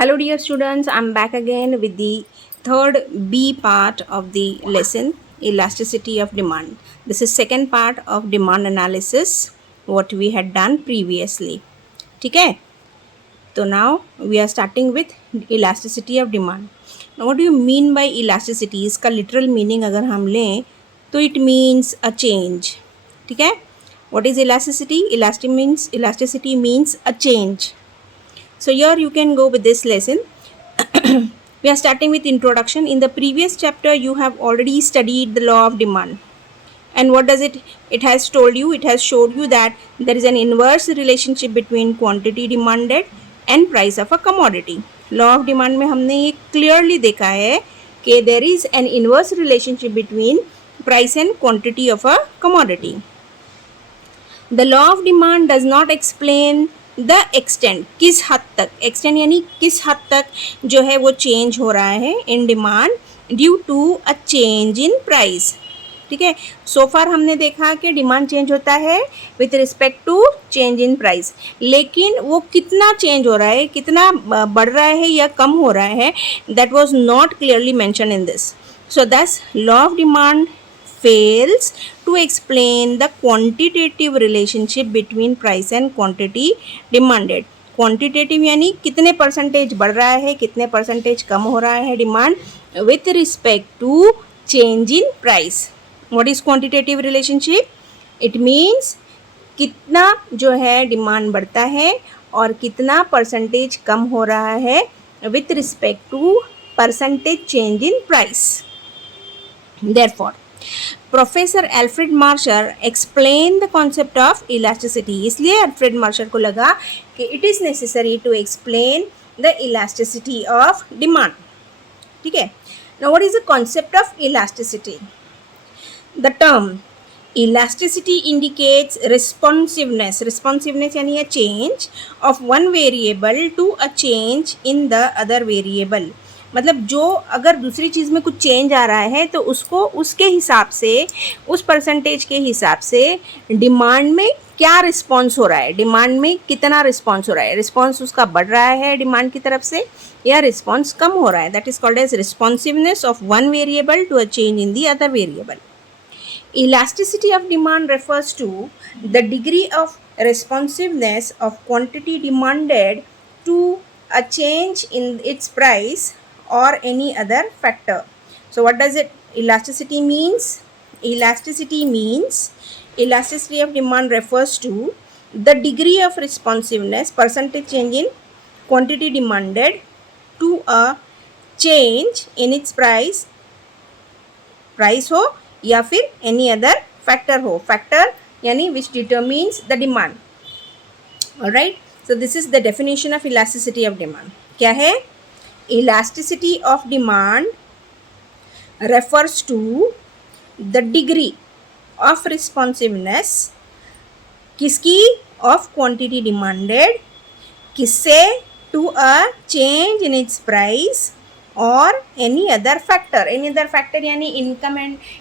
Hello dear students, I'm back again with the third B part of the lesson, elasticity of demand. This is second part of demand analysis, what we had done previously. ठीक है? So now we are starting with elasticity of demand. Now what do you mean by elasticity? इसका literal meaning अगर हम लें तो it means a change. ठीक है? What is elasticity? Elasticity means a change. So here you can go with this lesson. We are starting with introduction. In the previous chapter you have already studied the law of demand, and what does it has told you, it has showed you that there is an inverse relationship between quantity demanded and price of a commodity. Law of demand में हमने ये clearly देखा है कि there is an inverse relationship between price and quantity of a commodity. The law of demand does not explain the extent, किस हद तक, extent यानी किस हद तक जो है वो चेंज हो रहा है in demand due to a change in price. ठीक है, सो फार हमने देखा कि डिमांड चेंज होता है with respect to change in price, लेकिन वो कितना चेंज हो रहा है, कितना बढ़ रहा है या कम हो रहा है, that was not clearly mention in this. So this law of demand fails to explain the quantitative relationship between price and quantity demanded. Quantitative यानी कितने परसेंटेज बढ़ रहा है, कितने परसेंटेज कम हो रहा है demand with respect to change in price. What is quantitative relationship? It means कितना जो है डिमांड बढ़ता है और कितना परसेंटेज कम हो रहा है with respect to percentage change in price. Therefore professor Alfred Marshall explain the concept of elasticity. इसलिए एल्फ्रेड मार्शल को लगा कि it is necessary to explain the elasticity of demand. ठीक है, now what is the concept of elasticity? The term elasticity indicates responsiveness, responsiveness यानी a change of one variable to a change in the other variable. मतलब जो अगर दूसरी चीज़ में कुछ change आ रहा है तो उसको उसके हिसाब से, उस परसेंटेज के हिसाब से डिमांड में क्या रिस्पॉन्स हो रहा है, डिमांड में कितना रिस्पॉन्स हो रहा है, रिस्पॉन्स उसका बढ़ रहा है डिमांड की तरफ से या रिस्पॉन्स कम हो रहा है, that is called as responsiveness of one variable to a change in the other variable. Elasticity of demand refers to the degree of responsiveness of quantity demanded to a change in its price or any other factor. So what does it elasticity means? Elasticity of demand refers to the degree of responsiveness, percentage change in quantity demanded to a change in its price हो या फिर any other factor हो, factor यानी which determines the demand. Alright, so this is the definition of elasticity of demand. क्या है? Elasticity of demand refers to the degree of responsiveness किसकी? Of quantity demanded, किससे? To a change in its price or any other factor. Any other factor यानी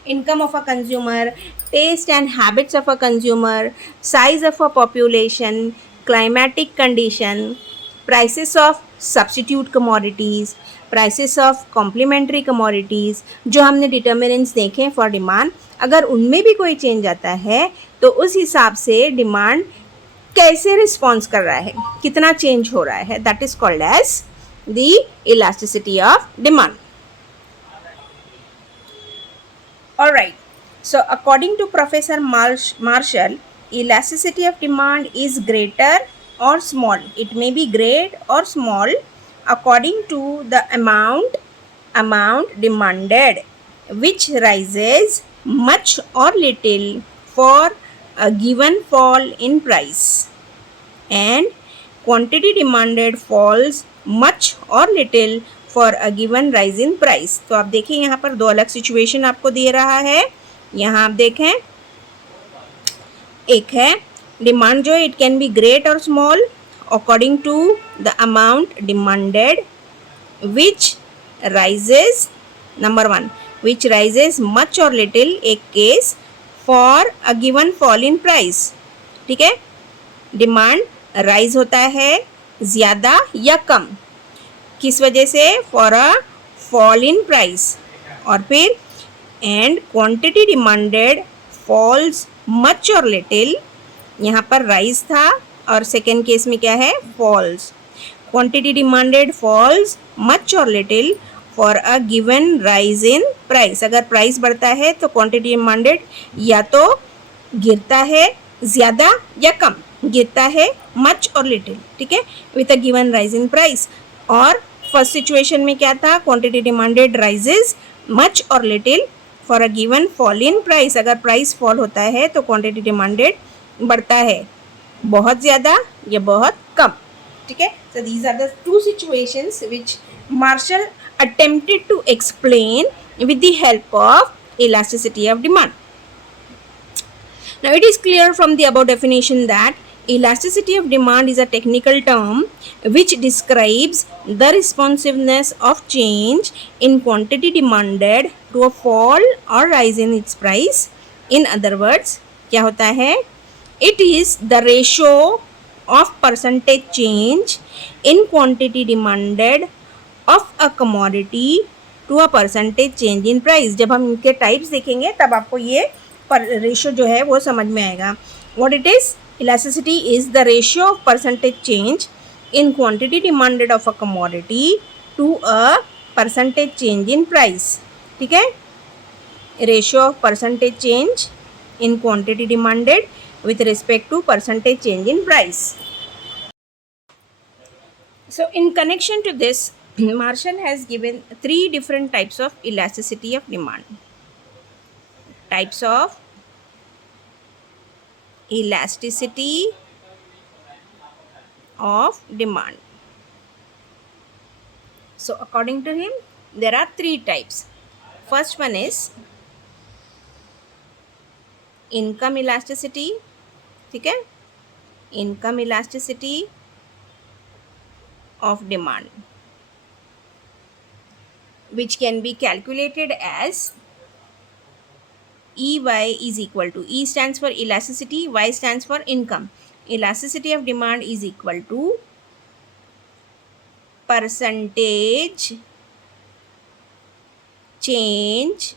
income of a consumer, taste and habits of a consumer, size of a population, climatic condition, prices of substitute commodities, prices of complementary commodities, जो हमने determinants देखे हैं for demand, अगर उनमें भी कोई change आता है तो उस हिसाब से डिमांड कैसे रिस्पॉन्स कर रहा है, कितना चेंज हो रहा है, that is called as the elasticity of demand. All right, so according to Professor Marshall, elasticity of demand is greater or small. It may be great or small according to the amount demanded, which rises much or little for a given fall in price, and quantity demanded falls much और little for a given rise in price. तो आप देखें यहाँ पर दो अलग situation आपको दे रहा है. यहाँ आप देखें, एक है डिमांड जो है it can be great or small according to the amount demanded which rises, number one, which rises much और लिटिल, एक case for a given fall in price. ठीक है, डिमांड राइज होता है ज़्यादा या कम किस वजह से? For a fall in price. और फिर and quantity demanded falls much और लिटिल. यहाँ पर राइज था और सेकेंड केस में क्या है? Falls. Quantity demanded falls much और little for a given rise in price. अगर प्राइस बढ़ता है तो क्वांटिटी डिमांडेड या तो गिरता है ज़्यादा या कम, गिरता है मच और लिटिल. ठीक है, with a given rise in price. और फर्स्ट सिचुएशन में क्या था? क्वांटिटी डिमांडेड राइजेज मच और little for a given fall in price. अगर प्राइस फॉल होता है तो क्वांटिटी डिमांडेड बढ़ता है बहुत ज़्यादा या बहुत कम. ठीक है, so these are the two situations which Marshall attempted to explain with the help of elasticity of demand. Now it is clear from the above definition that elasticity of demand is a technical term which describes the responsiveness of change in quantity demanded to a fall or rise in its price. In other words, क्या होता है? It is the ratio of percentage change in quantity demanded of a commodity to a percentage change in price. जब हम इनके types देखेंगे तब आपको ये रेशियो जो है वो समझ में आएगा. What it is? Elasticity is the ratio of percentage change in quantity demanded of a commodity to a percentage change in price. ठीक है, ratio of percentage change in quantity demanded with respect to percentage change in price. So in connection to this, Marshall has given 3 different types of elasticity of demand. Types of elasticity of demand. So according to him, there are 3 types. First one is income elasticity. ठीक है, income elasticity of demand, which can be calculated as EY is equal to, E stands for elasticity, Y stands for income. Elasticity of demand is equal to percentage change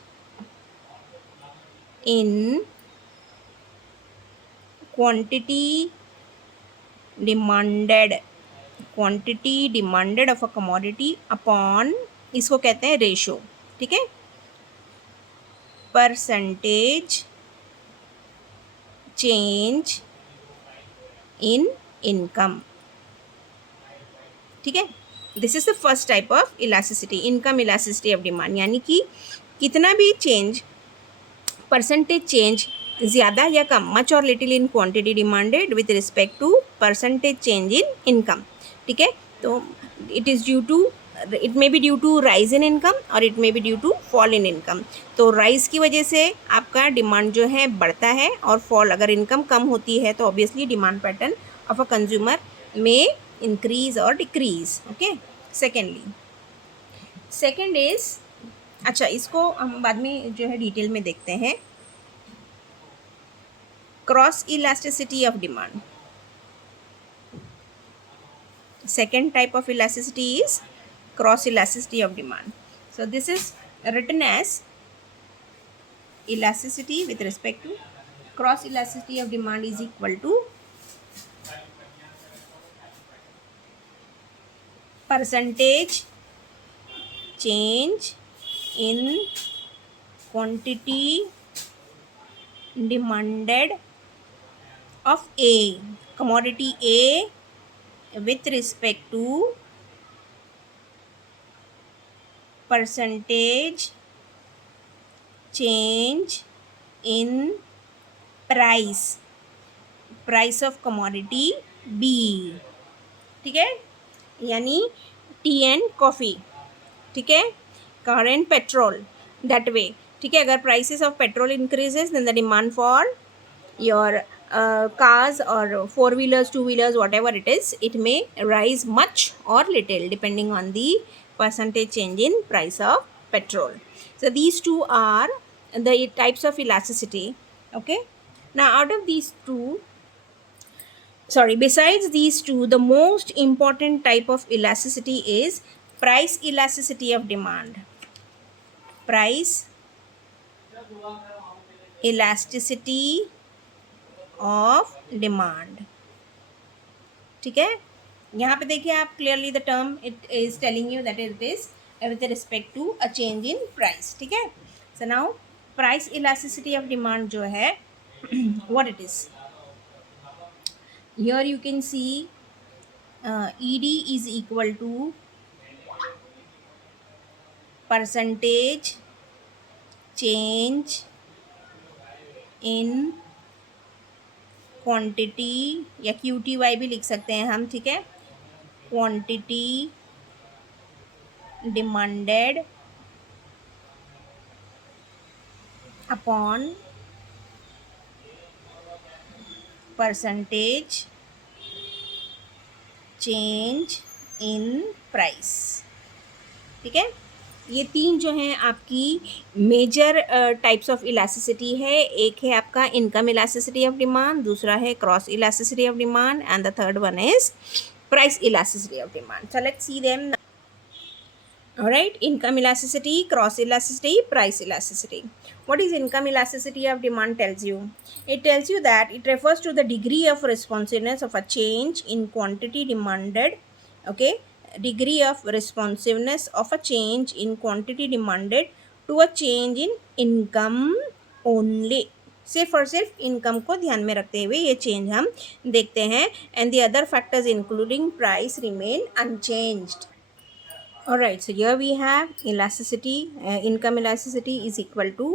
in quantity demanded of a commodity upon, इसको कहते हैं ratio. ठीक है, percentage change in income. ठीक है, this is the first type of elasticity, income elasticity of demand. यानी कि कितना भी चेंज, परसेंटेज चेंज ज़्यादा या कम, मच और little in quantity demanded with respect to percentage change in income. ठीक है, तो it is due to, it may be due to rise in income और it may be due to fall in income. तो rise की वजह से आपका demand जो है बढ़ता है, और फॉल, अगर इनकम कम होती है तो obviously demand pattern of a consumer में इंक्रीज और डिक्रीज. ओके, सेकेंड इज, अच्छा इसको हम बाद में जो है डिटेल में देखते हैं. Cross elasticity of demand. Second type of elasticity is cross elasticity of demand. So this is written as elasticity with respect to cross elasticity of demand is equal to percentage change in quantity demanded of A, commodity A, with respect to percentage change in price of commodity B. ठीक है, यानी T and coffee. ठीक है, car and petrol, that way. ठीक है, अगर prices of petrol increases then the demand for your cars or 4-wheelers, 2-wheelers, whatever it is, it may rise much or little depending on the percentage change in price of petrol. So these two are the types of elasticity. Okay, now out of these two, besides these two, the most important type of elasticity is price elasticity of demand, price elasticity of demand. ठीक है, यहाँ पे देखिए आप clearly the term it is telling you that it is with respect to a change in price. ठीक है, so now price elasticity of demand जो है what it is, here you can see ED is equal to percentage change in quantity या QTY भी लिख सकते हैं हम. ठीक है, quantity demanded upon percentage change in price. ठीक है, ये तीन जो हैं आपकी मेजर टाइप्स ऑफ इलास्टिसिटी है. एक है आपका इनकम इलास्टिसिटी ऑफ डिमांड, दूसरा है cross elasticity of demand, and the third one is price elasticity of demand. So let's see them. Alright, income elasticity, cross elasticity, price elasticity. What is income elasticity of demand tells you? It tells you that it refers to the degree of responsiveness of a change in quantity demanded. Okay, degree of responsiveness of a change in quantity demanded to a change in income only. सिर्फ और सिर्फ income को ध्यान में रखते हुए ये change हम देखते हैं. And the other factors including price remain unchanged. Alright, so here we have elasticity, income elasticity is equal to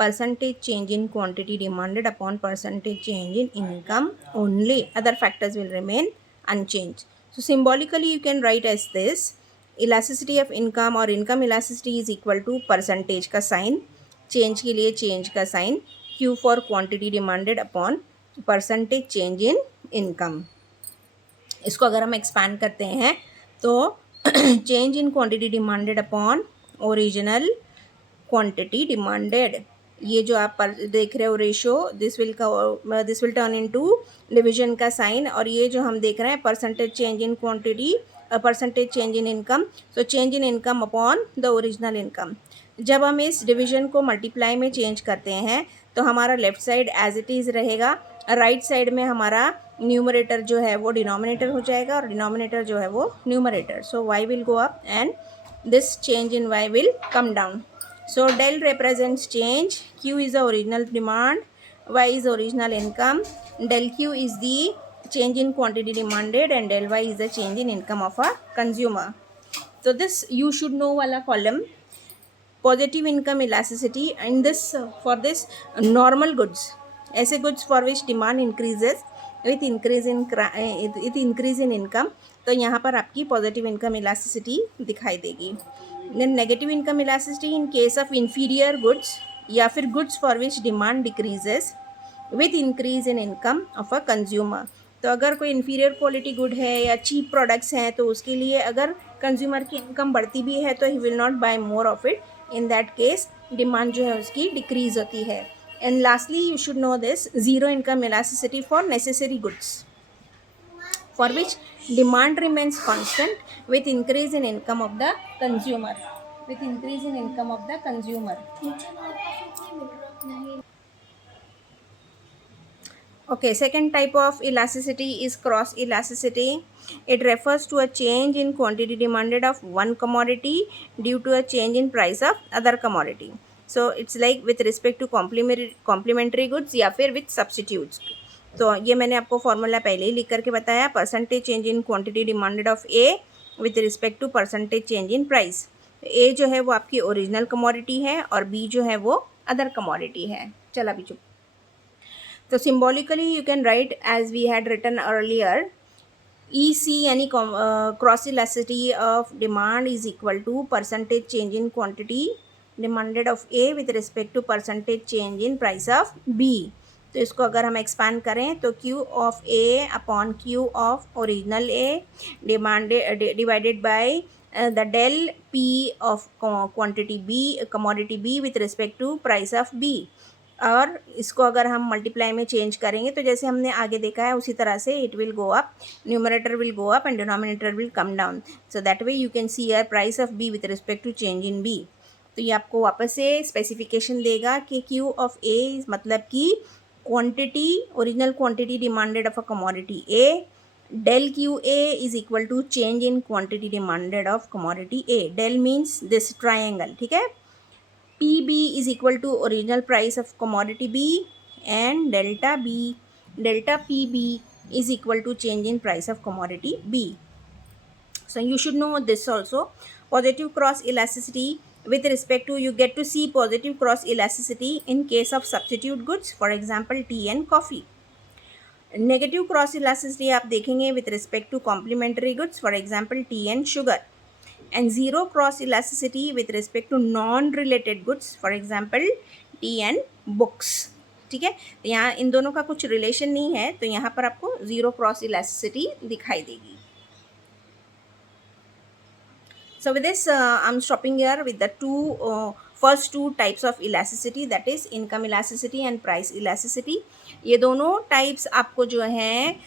percentage change in quantity demanded upon percentage change in income only. Other factors will remain unchanged. So symbolically you can write as this: elasticity of income or income elasticity is equal to percentage का sign, change के लिए change का sign, Q for quantity demanded upon percentage change in income. इसको अगर हम expand करते हैं तो change in quantity demanded upon original quantity demanded, ये जो आप देख रहे हो ratio, this will turn into division का साइन. और ये जो हम देख रहे हैं percentage change in quantity, percentage change in income, so change in income upon the original income. जब हम इस डिवीजन को मल्टीप्लाई में चेंज करते हैं तो हमारा left side as it is रहेगा, राइट साइड में हमारा न्यूमरेटर जो है वो डिनोमिनेटर हो जाएगा और डिनोमिनेटर जो है वो numerator. So Y will go up and this change in y will come down. So del represents change, q is the original demand, y is the original income, del q is the change in quantity demanded, and del y is the change in income of a consumer. So this you should know wala column, positive income elasticity, and this for this normal goods, ऐसे goods for which demand increases with increase in income, तो यहाँ पर आपकी positive income elasticity दिखाई देगी. Then negative income elasticity in case of inferior goods या फिर goods for which demand decreases with increase in income of a consumer. तो अगर कोई इन्फीरियर क्वालिटी गुड है या चीप प्रोडक्ट्स हैं तो उसके लिए अगर कंज्यूमर की इनकम बढ़ती भी है तो he will not buy more of it. In that case demand जो है उसकी डिक्रीज होती है. And lastly you should know this zero income elasticity for necessary goods for which demand remains constant with increase in income of the consumer, with increase in income of the consumer. Okay, second type of elasticity is cross elasticity. It refers to a change in quantity demanded of one commodity due to a change in price of other commodity. So it's like with respect to complementary goods या फिर with substitutes. तो ये मैंने आपको formula पहले ही लिख करके बताया, percentage change in quantity demanded of A with respect to percentage change in price. A जो है वो आपकी ओरिजिनल कमोडिटी है और बी जो है वो अदर कमोडिटी है. चला भी चुप. तो symbolically you can write as we had written earlier, EC यानी cross elasticity of demand is equal to percentage change in quantity demanded of A with respect to percentage change in price of B. तो इसको अगर हम expand करें तो Q of A upon Q of original A divided by the del P of quantity B, commodity B with respect to price of B. और इसको अगर हम मल्टीप्लाई में चेंज करेंगे तो जैसे हमने आगे देखा है उसी तरह से it will go up, numerator will go up and denominator will come down. So that way you can see your price of B with respect to change in B. तो ये आपको वापस से स्पेसिफिकेशन देगा कि क्यू ऑफ ए मतलब कि quantity, original quantity demanded of a commodity A, del QA is equal to change in quantity demanded of commodity A. Del means this triangle, ठीक है. PB is equal to original price of commodity B and delta PB is equal to change in price of commodity B. So you should know this also. Positive cross elasticity with respect to, you get to see positive cross elasticity in case of substitute goods, for example tea and coffee. Negative cross elasticity आप देखेंगे with respect to complementary goods, for example tea and sugar. And zero cross elasticity with respect to non related goods, for example tea and books. ठीक है, तो यहाँ इन दोनों का कुछ relation नहीं है, तो यहाँ पर आपको ज़ीरो क्रॉस इलास्टिसिटी दिखाई देगी. So with this I'm stopping here with the first two types of elasticity, that is income elasticity and price elasticity. ये दोनों types आपको जो हैं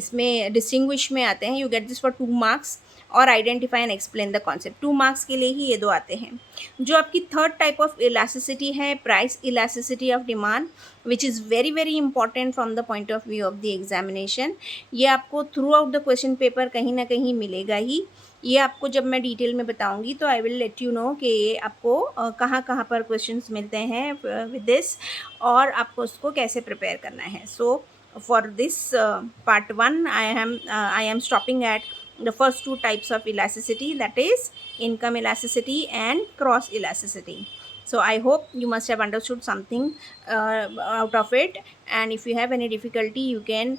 इसमें distinguish में आते हैं. You get this for 2 marks और identify and explain the concept. 2 marks के लिए ही ये दो आते हैं. जो आपकी third type of elasticity है price elasticity of demand, which is very very important from the point of view of the examination. ये आपको throughout the question paper कहीं ना कहीं मिलेगा ही. ये आपको जब मैं डिटेल में बताऊंगी तो I will let you know कि ये आपको कहाँ कहाँ पर क्वेश्चंस मिलते हैं विद दिस और आपको उसको कैसे प्रिपेयर करना है. So for this part 1 I am stopping eight the first two types of elasticity, that is income elasticity and cross elasticity. So I hope you must have understood something out of it, and if you have any difficulty you can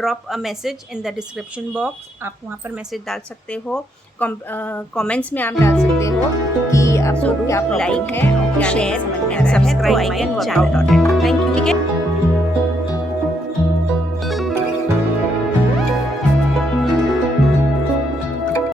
drop a message in the description box. आप वहाँ पर message डाल सकते हो, comments में आप डाल सकते हो कि आपको क्या लाइक है और क्या share and subscribe my channel. Thank you. ठीक है.